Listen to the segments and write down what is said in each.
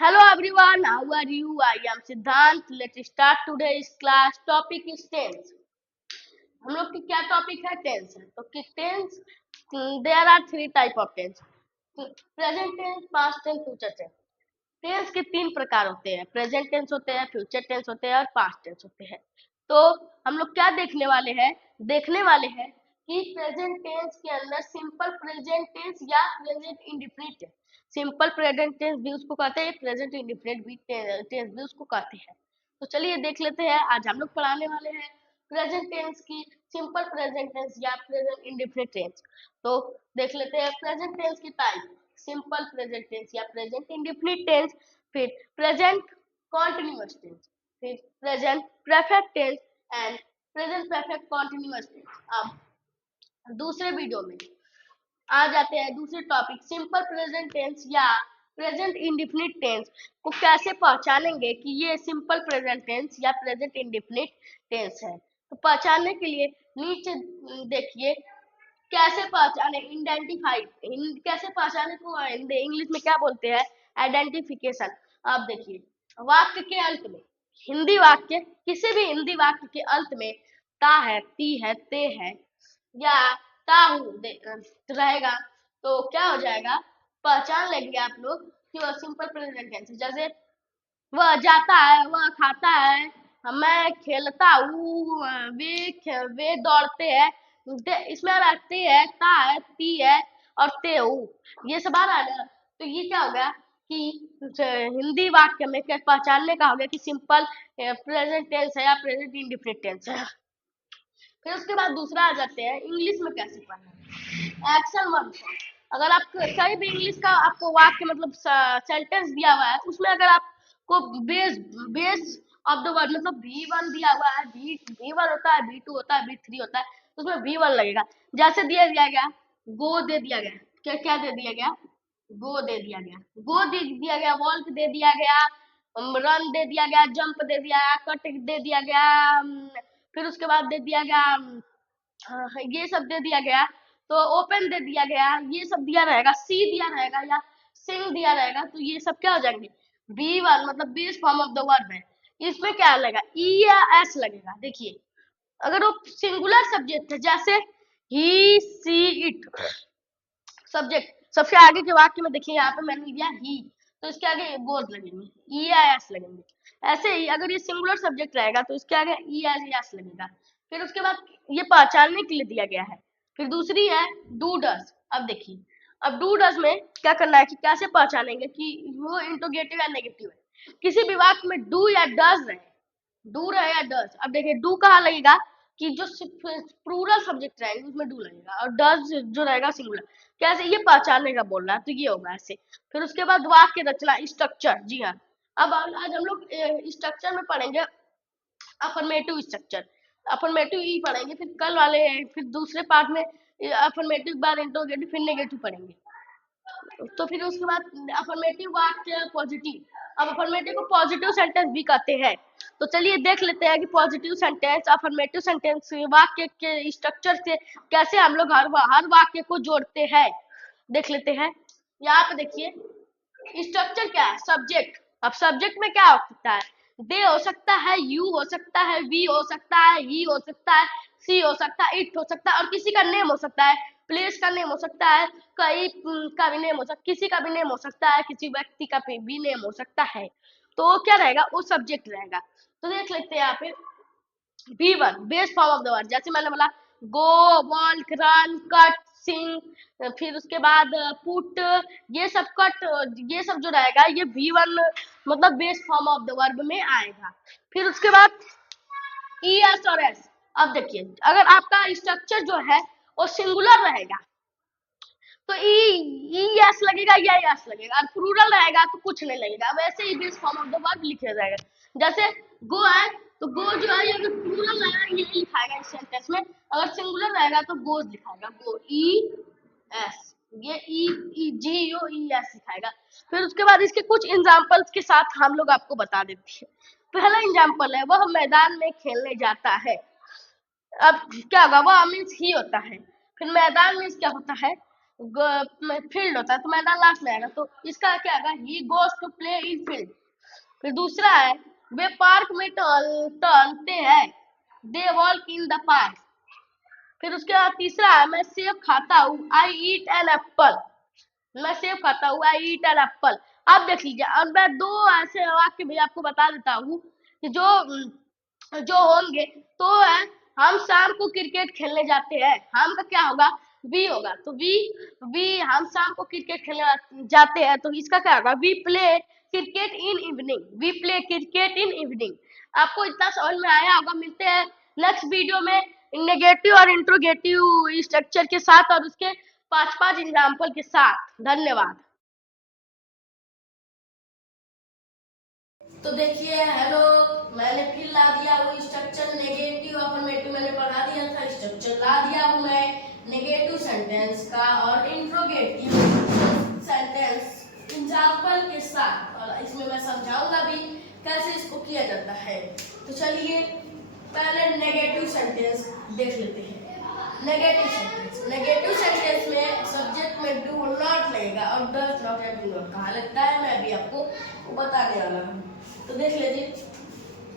Hello everyone, how are you? I am Siddhant. Let's start today's class. Topic is tense. हम लोग की क्या topic है? Tense है। तो tense there are three type of tense, present tense, past tense, future tense. Tense के तीन प्रकार होते हैं, प्रेजेंट टेंस होते हैं, फ्यूचर टेंस होते हैं और पास्ट टेंस होते हैं। तो हम लोग क्या देखने वाले हैं कि प्रेजेंट टेंस के अंदर सिंपल प्रेजेंट टेंस या present indefinite tense. Simple present tense भी उसको कहते हैं, प्रेजेंट इंडेफिनिट भी टेंस भी उसको कहते हैं। तो चलिए देख लेते हैं। आज हम लोग पढ़ाने वाले हैं प्रेजेंट टेंस की सिंपल प्रेजेंट टेंस या प्रेजेंट इंडेफिनिट टेंस। तो देख लेते हैं प्रेजेंट टेंस की टाइप, सिंपल प्रेजेंट टेंस या प्रेजेंट इंडेफिनिट टेंस, फिर प्रेजेंट कॉन्टिन्यूअस टेंस, फिर present perfect tense and present perfect continuous tense. अब दूसरे वीडियो में आ जाते हैं दूसरे टॉपिक, सिंपल प्रेजेंट टेंस या प्रेजेंट इंडेफिनिट टेंस को कैसे पहचानेंगे कि ये सिंपल प्रेजेंट टेंस या प्रेजेंट इंडेफिनिट टेंस है। तो पहचानने के लिए नीचे देखिए कैसे पहचाने, आइडेंटिफाई, कैसे पहचाने को इंग्लिश में क्या बोलते हैं? आइडेंटिफिकेशन। आप देखिए वाक्य के अंत में, हिंदी वाक्य, किसी भी हिंदी वाक्य के अंत में ता है, ती है, ते है या रहेगा तो क्या हो जाएगा? पहचान लेंगे आप लोग कि वह सिंपल प्रेजेंट टेंस है। जैसे वह जाता है, वह खाता है, मैं खेलता हूँ, वे दौड़ते हैं। इसमें रहते है, ता है, ती है और ते हूँ, ये सब आ रहा है ना। तो ये क्या हो गया कि हिंदी वाक्य में क्या पहचानने का हो गया कि सिंपल प्रेजेंट टेंस है या प्रेजेंट इंडेफिनिट टेंस है। फिर उसके बाद दूसरा आ जाते हैं इंग्लिश में कैसे पढ़ना है। Action verb. अगर आप कहीं भी इंग्लिश का आपको वाक्य मतलब सेंटेंस दिया हुआ है, उसमें अगर आपको base base of the word मतलब V1 दिया हुआ है, V1 होता है, V2 होता है, V3 होता है, तो उसमें V1 लगेगा। जैसे दिया गया गो, दे दिया गया, क्या क्या दे दिया गया? गो दे दिया गया, गो दे दिया गया, वॉल्क दे दिया गया, रन दे दिया गया, जंप दे दिया गया, कट दे दिया गया, फिर उसके बाद दे दिया गया ये सब दे दिया गया, तो ओपन दे दिया गया, ये सब दिया रहेगा, सी दिया रहेगा या सिंग दिया रहेगा, तो ये सब क्या हो जाएंगे? V1 मतलब base form of the verb है। इसमें क्या लगेगा? ई या एस लगेगा। देखिए अगर वो सिंगुलर सब्जेक्ट है, जैसे ही, सी, इट, सब्जेक्ट सबसे आगे के वाक्य में देखिए यहाँ पे मैंने लिया ही, तो इसके आगे बोथ लगेंगे, ई या एस लगेंगे। ऐसे ही अगर ये सिंगुलर सब्जेक्ट रहेगा तो इसके आगे ई या एस लगेगा। फिर उसके बाद ये पहचानने के लिए दिया गया है। फिर दूसरी है डू डज। अब देखिए अब डू डज में क्या करना है कि कैसे पहचानेंगे कि वो इंट्रोगेटिव या नेगेटिव है। किसी भी वाक्य में डू या डज रहे, डू रहे या डज। अब देखिए डू कहाँ लगेगा कि जो प्लूरल सब्जेक्ट रहेंगे उसमें डू लगेगा, और डज जो रहेगा सिंगुलर। कैसे ये पहचानने का बोल रहा है, तो ये होगा ऐसे। फिर उसके बाद वाक्य रचना, स्ट्रक्चर। जी हाँ, अब आज हम लोग स्ट्रक्चर में पढ़ेंगे अफर्मेटिव स्ट्रक्चर, अफर्मेटिव ई पढ़ेंगे। फिर कल वाले फिर दूसरे पार्ट में अफर्मेटिव बाद इंट्रोगेटिव फिर नेगेटिव पढ़ेंगे। तो फिर उसके बाद अफर्मेटिव वाक्य पॉजिटिव। अब अफर्मेटिव को पॉजिटिव सेंटेंस भी कहते हैं। तो चलिए देख लेते हैं कि पॉजिटिव सेंटेंस, अफर्मेटिव सेंटेंस वाक्य के स्ट्रक्चर से कैसे हम लोग हर वाक्य को जोड़ते हैं। देख लेते हैं। यहाँ पे देखिए स्ट्रक्चर क्या है? सब्जेक्ट। अब सब्जेक्ट में क्या हो सकता है? दे हो सकता है, यू हो सकता है, वी हो सकता है, ही हो सकता है, सी हो सकता है, इट हो सकता है, और किसी का नेम हो सकता है, प्लेस का नेम हो सकता है, कहीं का भी नेम हो सकता है, किसी का भी नेम हो सकता है, किसी व्यक्ति का भी नेम हो सकता है। तो वो क्या रहेगा? वो सब्जेक्ट रहेगा। तो देख लेते हैं यहाँ पे V1 base form of the word. जैसे मैंने बोला गो, वॉल्क, रन, कट, सिंग, फिर उसके बाद पुट, ये सब कट, ये सब जो रहेगा ये V1 मतलब base form of the verb में आएगा। फिर उसके बाद ई, एस और एस। अब देखिए अगर आपका स्ट्रक्चर जो है वो सिंगुलर रहेगा तो ई एस लगेगा या एस लगेगा, और प्लूरल रहेगा तो कुछ नहीं लगेगा। वैसे ही base form of the verb लिखा जाएगा। जैसे गो है तो गो जो है ये अगर प्लूरल रहेगा ये लिखाएगा इस सेंटेंस में, अगर सिंगुलर रहेगा तो गोज लिखाएगा, गो ई एस, ये ई जी ओ ई एस लिखाएगा। फिर उसके बाद इसके कुछ एग्जांपल्स के साथ हम लोग आपको बता देते हैं। पहला एग्जांपल है वह मैदान में खेलने जाता है। अब क्या होगा? वह मीन्स ही होता है। फिर मैदान मीन्स क्या होता है? फील्ड होता है, तो मैदान लास्ट में आएगा, तो इसका क्या आएगा, he goes to play in field. फिर दूसरा है, वे पार्क में टहलते हैं, they walk in the park. फिर उसके बाद तीसरा है, मैं सेब खाता हूँ, आई ईट एन एप्पल। मैं सेब खाता हूँ, आई ईट एन एप्पल। अब देख लीजिए, अब मैं दो ऐसे वाक्य भी आपको बता देता हूँ कि जो होंगे, तो है, हम शाम को क्रिकेट खेलने जाते हैं। हम का क्या होगा, वी होगा, तो वी हम शाम को क्रिकेट खेलने जाते हैं, तो इसका क्या होगा, we play cricket in evening. We play cricket in evening. आपको इतना समझ में आया होगा। मिलते हैं नेक्स्ट वीडियो में नेगेटिव और इंट्रोगेटिव स्ट्रक्चर के साथ और उसके 5 एग्जाम्पल के साथ। धन्यवाद। तो देखिए, हेलो, मैंने फिर ला दिया वो स्ट्रक्चर नेगेटिव अफर्मेटिव, मैंने पढ़ा दिया था, स्ट्रक्चर ला दिया हूँ मैं नेगेटिव सेंटेंस का और इंट्रोगेटिव सेंटेंस एग्जाम्पल के साथ, और इसमें मैं समझाऊंगा भी कैसे इसको किया जाता है। तो चलिए पहले नेगेटिव सेंटेंस देख लेते हैं। नेगेटिव सेंटेंस में सब्जेक्ट में डू नॉट लगेगा और डज नॉट या डू नॉट कहा लगता है, मैं अभी आपको बताने वाला हूँ। तो देख लीजिए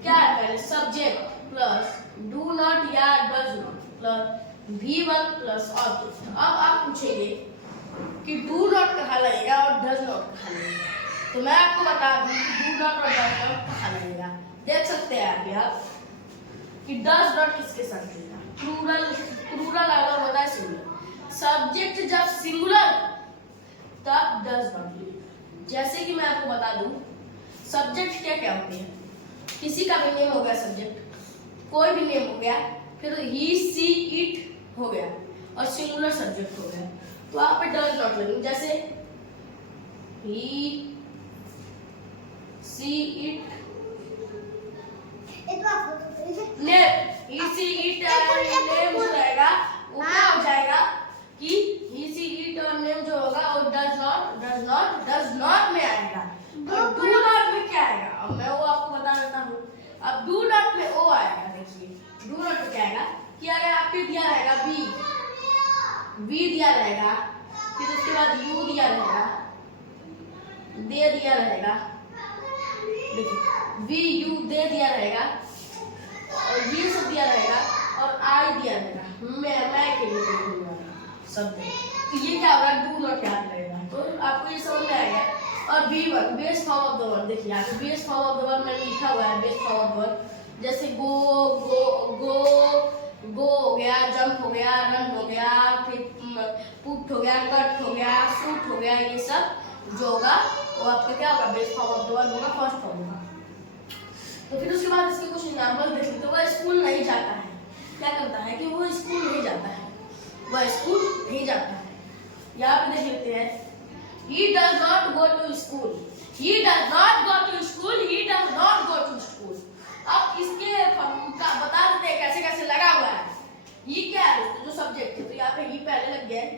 क्या है, पहले सब्जेक्ट प्लस डू नॉट या does not plus V1 plus object. अब आप पूछेंगे कि डू नॉट कहाँ लगेगा और डज नॉट कहाँ लगेगा, तो मैं आपको बता दूं कि डू नॉट और डज नॉट कहाँ लगेगा। देख सकते हैं आप कि डज नॉट किसके साथ लगेगा, प्लूरल अगर होता है सिंगुलर। सब्जेक्ट जब सिंगुलर तब डज नॉट लगेगा। जैसे कि मैं आपको बता दूं, सब्जेक्ट क्या क्या होते हैं, किसी का भी नेम हो गया सब्जेक्ट, कोई भी नेम हो गया, फिर ही सी इट हो गया और सिंगुलर सब्जेक्ट हो गया, तो आप पे डज नॉट लगेगा। जैसे he see it name, he see it name जो रहेगा वो क्या हो जाएगा कि ही सी इट और नेम जो होगा वो डज नॉट में आएगा। और डू नॉट में क्या आएगा, अब मैं वो आपको बता देता हूँ। अब डू नॉट में ओ आएगा, देखिए डू नॉट में क्या आएगा, क्या आएगा, आपके दिया रहेगा वी दिया रहेगा, फिर उसके बाद यू दिया रहेगा, दे दिया रहेगा, देखिए वी यू दे दिया रहेगा और ये सब दिया रहेगा और आई दिया रहेगा, मैं के लिए शब्द। तो ये क्या होगा, डू नॉट याद रहेगा, तो आपको ये समझ में आएगा। और B1 base form of the word, देखिए यहाँ पे base form of the word मैंने लिखा हुआ है, base form of the word, जैसे गो हो गया, जंप हो गया, रन हो गया, फिर पुट हो गया, कट हो गया, शूट हो गया, ये सब जो होगा वो आपका क्या होगा, base form of the word होगा, फर्स्ट फॉर्म होगा। तो फिर उसके बाद इसके कुछ एग्जाम्पल देखें। तो वह स्कूल नहीं जाता है, क्या करता है कि वो स्कूल नहीं जाता है, वह स्कूल नहीं जाता है। यहाँ पे देख लेते हैं, he does not go to school, he does not go to school, he does not go to school। अब इसके बता देते हैं कैसे कैसे लगा हुआ है। ये क्या है, जो सब्जेक्ट है, तो यहाँ पे ही पहले लग गया है,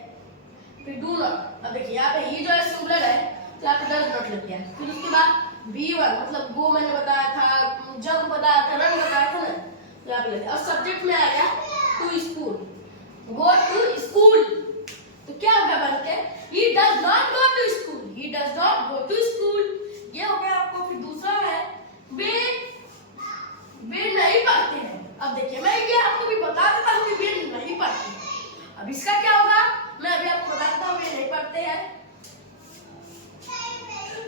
फिर डू नॉट। अब देखिए यहाँ पे ही जो है सिंगुलर है, तो यहाँ पे डज नॉट लग गया। फिर उसके बाद V1 मतलब गो मैंने बताया था, जंप बताया था, रन बताया था ना, तो यहाँ पे लग गया। और सब्जेक्ट में आ गया to school, go to school, तो क्या होगा बन के, he does not go to school, he does not go to school, ये हो गया आपको। फिर दूसरा है वे नहीं पढ़ते हैं। अब देखिए मैं ये आपको भी बता देता हूँ कि वे नहीं पढ़ते हैं। अब इसका क्या होगा, मैं अभी आपको बता देता हूँ, वे नहीं पढ़ते हैं,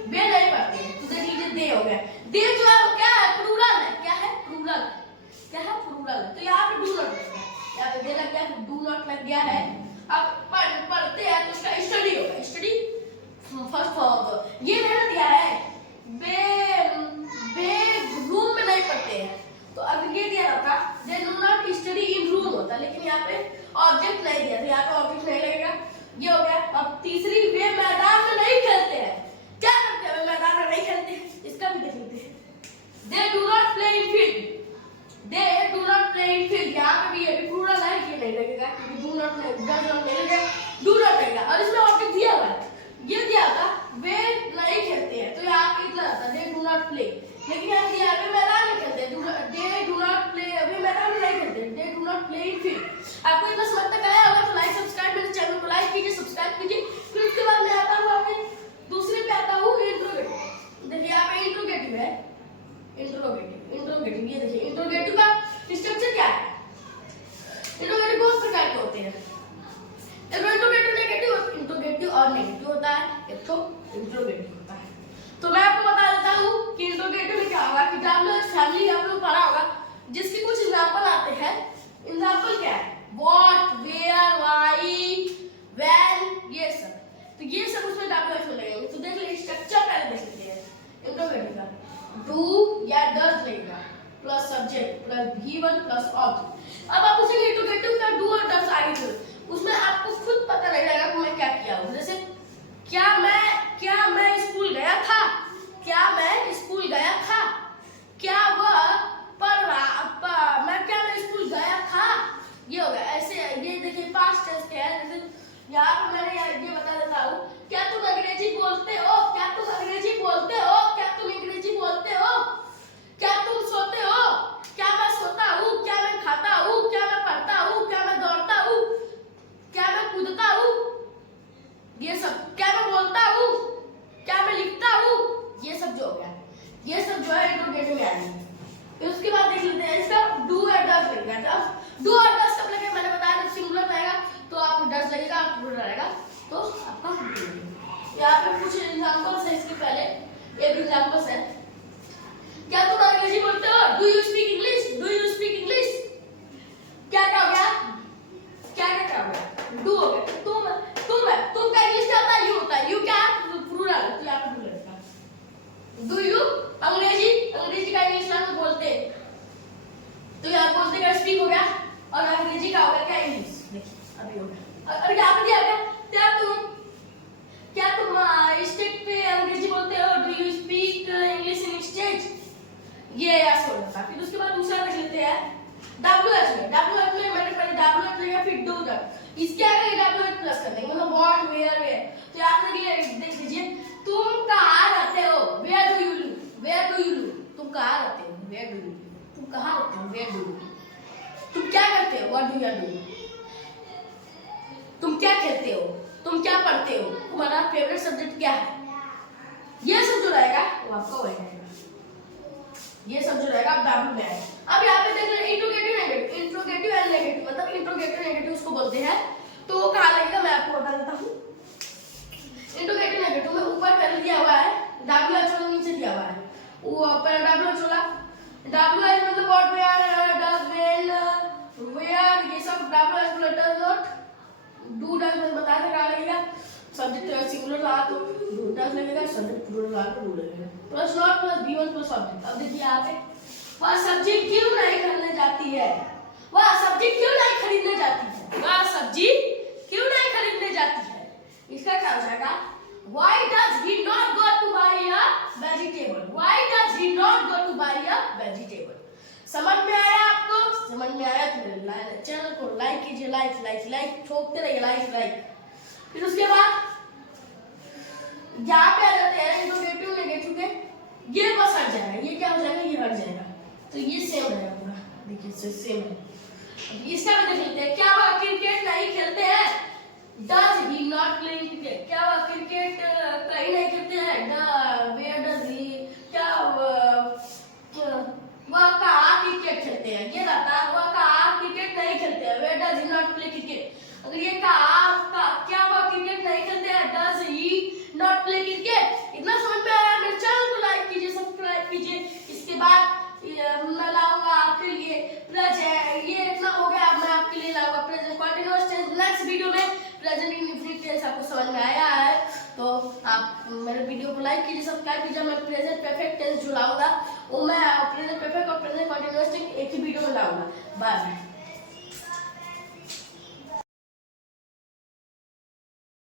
वे नहीं पढ़ते हैं। तो देख लीजिए दे हो गया, दे जो है वो क्या है, प्लूरल है, क्या है, प्लूरल, क्या है, प्लूरल है। तो यहाँ पे डू नॉट लग गया, यहाँ पे दे लग गया, डू नॉट लग गया है। अब पढ़ते हैं तो उसका स्टडी होगा, स्टडी फर्स्ट फॉर्म। ये मैंने दिया है बे रूम में नहीं पढ़ते हैं, तो अगर ये दिया रहता they do not study in room होता, लेकिन यहाँ पे ऑब्जेक्ट नहीं दिया, तो यहाँ पे ऑब्जेक्ट नहीं लगेगा, ये हो गया। अब तीसरी, वे मैदान में नहीं खेलते हैं, क्या करते हैं, वे मैदान में नहीं खेलते हैं, इसका भी देख लेते हैं। They do not play in field, they do not play in field, यहाँ पे भी ये भी प्लूरल है, ये नहीं लगेगा क्योंकि डू नॉट नहीं, डज नॉट नहीं लगेगा, डू नॉट लगेगा। और इसमें ऑब्जेक्ट दिया हुआ है, ये दिया था वे नहीं खेलते हैं, तो यहाँ पे इतना आता दे डू नॉट प्ले, लेकिन यहाँ दिया है वे मैदान में खेलते हैं, दे डू नॉट प्ले, वे मैदान में नहीं खेलते, they do not play in field. आपको इतना समझ तक आया होगा तो लाइक सब्सक्राइब, मेरे चैनल को लाइक कीजिए, सब्सक्राइब कीजिए। Given plus object. अब आप पूछेंगे इंट्रोगेटिव का डू और डज आगे क्यों, उसमें आपको खुद पता नहीं रहेगा कि मैं क्या किया हूँ। जैसे क्या मैं स्कूल गया था, क्या मैं स्कूल गया था, क्या वह पढ़ रहा, मैं स्कूल गया था, ये हो गया। ऐसे ये देखिए पास्ट टेंस के है। जैसे यहाँ पर मैंने ये बता देता हूँ, क्या तुम अंग्रेजी बोलते हो, क्या तुम अंग्रेजी बोलते हो, क्या तुम अंग्रेजी बोलते हो, क्या तुम सोते हो, क्या मैं सोता हूँ, क्या मैं खाता हूँ, क्या मैं पढ़ता हूँ, क्या मैं दौड़ता हूँ, क्या मैं कूदता हूँ, ये सब, क्या मैं बोलता हूँ, क्या मैं लिखता हूँ, ये सब जो हो गया, ये सब जो है इंट्रोगेटिव में आएंगे। फिर उसके बाद देख लेते हैं इसका डू और डज लगेगा। अब डू और डज कब लगेगा, मैंने बताया जब सिंगुलर रहेगा तो आपको डज लगेगा, आप प्लूरल रहेगा तो आपका डू लगेगा। यहाँ पे कुछ एग्जांपल्स है, इसके पहले एक एग्जांपल्स है, क्या तुम अंग्रेजी बोलते हो, do you speak English, do you speak English, क्या क्या हो गया, क्या क्या हो गया, डू हो गया। तुम का इंग्लिश क्या होता है, यू होता है, यू क्या प्लूरल, तो यहाँ पे डू लगेगा। डू यू अंग्रेजी का इंग्लिश ना तो बोलते, तो यहाँ बोलते का स्पीक हो गया, और अंग्रेजी का हो गया क्या, इंग्लिश। देखिए अभी हो गया। और यहाँ पे दिया गया क्या तुम स्टेज पे अंग्रेजी बोलते हो, do you speak English in stage, ये ऐसा होता है। फिर उसके बाद दूसरा देख लेते हैं WH में मैंने पहले WH लेगा फिर डू तक, इसके आगे WH प्लस कर देंगे, मतलब व्हाट वेयर वेयर। तो यहाँ पे देख लीजिए, तुम कहाँ रहते हो, where do you live, where do you live, तुम कहाँ रहते हो, वेयर डू यू लिव, तुम कहाँ रहते हो, वेयर डू यू लिव, तुम क्या करते हो, व्हाट डू यू डू, तुम क्या खेलते हो, तुम क्या पढ़ते हो, तुम्हारा फेवरेट सब्जेक्ट क्या है, ये सब जो रहेगा वो आपका होएगा, ये सब जो रहेगा आप W में आएगा। अब यहाँ पे देख लें interrogative negative, interrogative and negative, मतलब इंट्रोगेटिव नेगेटिव उसको बोलते हैं, तो वो कहाँ लगेगा मैं आपको बता देता हूँ। इंट्रोगेटिव नेगेटिव में ऊपर पहले दिया हुआ है WH और नीचे दिया हुआ है, वो पहले WH वाला, WH मतलब what where does when where, ये सब WH plus does not, do does मैं बता था कहाँ लगेगा, सब्जेक्ट सिंगुलर रहा तो डू डज लगेगा, सब्जेक्ट प्लूरल रहा तो डू लगेगा, plus not plus B1 plus object. अब देखिए यहाँ पे वह सब्जी क्यों नहीं खरीदने जाती है, वह सब्जी क्यों नहीं खरीदने जाती है, वह सब्जी क्यों नहीं खरीदने जाती है, इसका क्या हो जाएगा, why does he not go to buy a vegetable, why does he not go to buy a vegetable। समझ में आया आपको, समझ में आया तो मेरे चैनल को लाइक कीजिए, लाइक ठोकते रहिए, लाइक। फिर उसके बाद यहाँ पे आ जाते हैं इंट्रोगेटिव नेगेटिव के, ये बस हट जाएगा, ये क्या हो जाएगा, ये हट जाएगा, तो ये सेम रहेगा पूरा, देखिए सेम है। इसका भी देख लेते हैं, क्या वह क्रिकेट नहीं खेलते हैं, does he not play cricket, क्या वह क्रिकेट कहीं नहीं खेलते हैं, वेयर डज ही, क्या वह कहाँ क्रिकेट खेलते हैं, ये रहता है वह कहाँ क्रिकेट नहीं खेलते हैं, where does he not play cricket. अगर ये कहाँ क्या वह क्रिकेट नहीं खेलते हैं, does he not play cricket. इतना समझ में आया, मेरे चैनल को लाइक कीजिए, सब्सक्राइब कीजिए। इसके बाद मैं लाऊंगा आपके लिए प्रेजेंट, ये इतना हो गया, मैं आपके लिए लाऊंगा present continuous tense next video में। प्रेजेंट इंडेफिनिट टेंस आपको समझ में आया है तो आप मेरे वीडियो को लाइक कीजिए, सब्सक्राइब कीजिए। मैं प्रेजेंट परफेक्ट टेंस जो लाऊंगा वो मैं प्रेजेंट परफेक्ट और प्रेजेंट कंटीन्यूअस टेंस एक ही वीडियो में लाऊंगा। बाय।